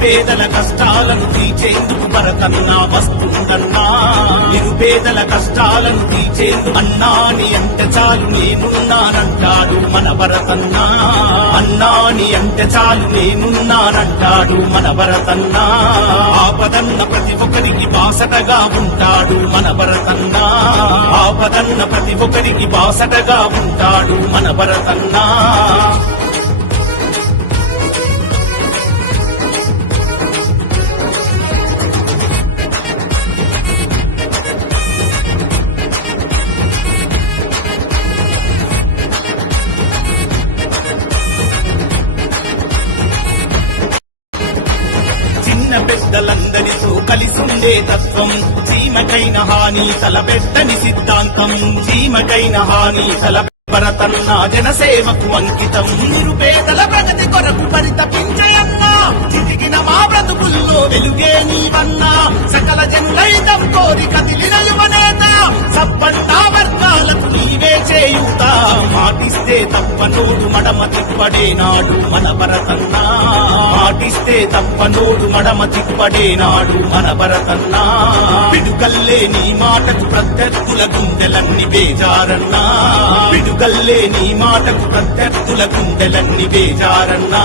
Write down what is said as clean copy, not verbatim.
నిరుపేదల కష్టాలను తీర్చేందుకు భరతన్నా వస్తుందన్నా. నిరుపేదల కష్టాలను తీర్చేందుకు అన్నాని అంటే చాలు నేనున్నానంటాడు మన భరతన్నా. అన్నాని అంటే చాలు నేనున్నానంటాడు మన భరతన్నా. ఆపదన్న ప్రతి ఒక్కరికి బాసటగా ఉంటాడు మన భరతన్నా. ఆపదన్న ప్రతి ఒక్కరికి బాసటగా ఉంటాడు మన భరతన్నా. చిన్న పెద్దలందరితో కలిసుండే తత్వం, చీమకైన హాని తలపెట్టని సిద్ధాంతం. చీమకైన హాని భరతన్నా జనసేవకు అంకితం. నిరుపేదల ప్రగతి కొరకు పరితపించయన్నా. చితికిన మా బ్రతుకుల్లో వెలుగే నీవన్నా. సకల జనులైతం కోరి కదిలిన యువనేత. సబ్బండా వర్గాలకు నీవే చేయూత. మాటిస్తే తప్పనోడు మడమ తిప్పడేనాడు మన భరతన్నా. మాటిస్తే తప్పనోడు మడమ తిప్పడేనాడు మన భరతన్నా. పిడుగల్లే నీ మాటకు ప్రత్యర్థుల గుండెలన్నీ బేజారన్నా. పిడుగల్లే నీ మాటకు ప్రత్యర్థుల గుండెలన్నీ బేజారన్నా.